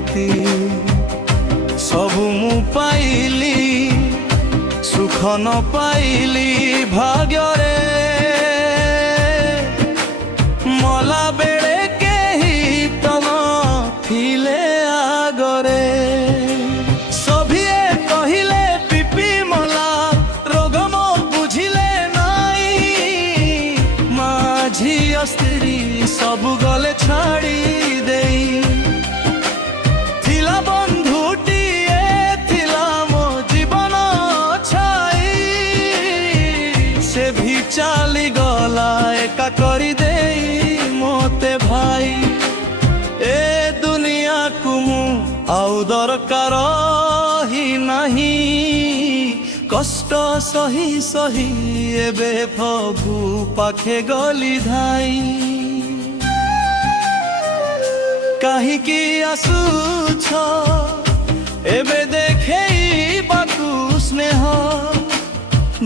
प्रीति सबु मु पाइली सुख न पाइली भाग्य रे मला बेले केही तम थिले आगरे सभिए कहिले पिपी मला रोग मो बुझिले नाई माझी स्त्री सब गले छाड़ी देई थिला बंधुटी थिला मो जीवन छाई से भी चाली गला एका करी देई मोते भाई ए दुनिया को मु आउ दरकार ही नहीं कष्ट सही सही एबे प्रभु पाखे गली धाई कहीं की आसुछ एबे देखे बाकु स्नेह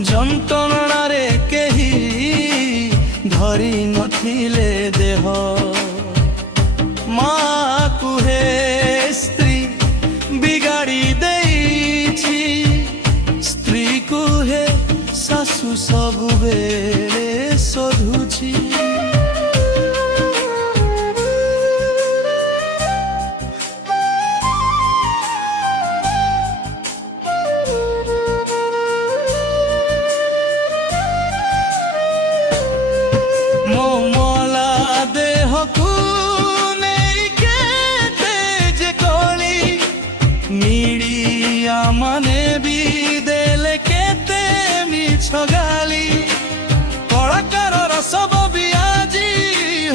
जंतणा रे केही धरी नथिले देह माँ कुहे स्त्री बिगाड़ी देइछि स्त्री कुहे सासु सबु बेले शोधुछि माने भी देले केते मिछ गाली कलाकार सब भी आजी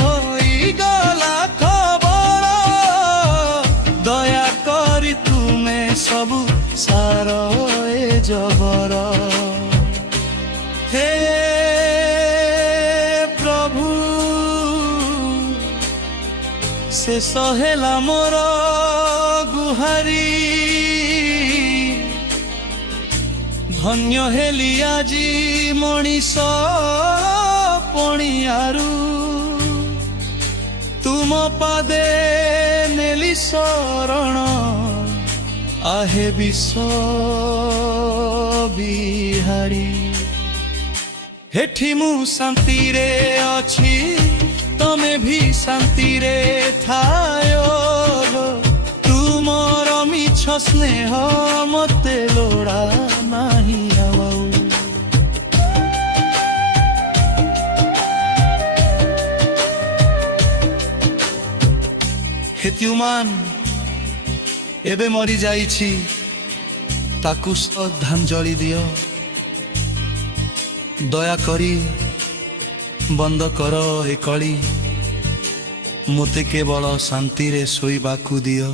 होई गला खबर दया करी तुमे सब सार ए जबर हे प्रभु से सहेला मोर गुहारी धन्य हेली आजी मनीष पणियारू तुम पादे नेली शरण आहे विश्व बिहारी हेठी मु शांति रे अछि तमे भी शांति रे थायो तुमर मिछ स्नेह मते लोड़ा नाही आवाऊ हेत्युमान एबे मरी जाइछि ताकु श्रद्धांजलि दियो दया करी बंद कर ए कली मोते केवल शांति रे सोइबाकु दियो।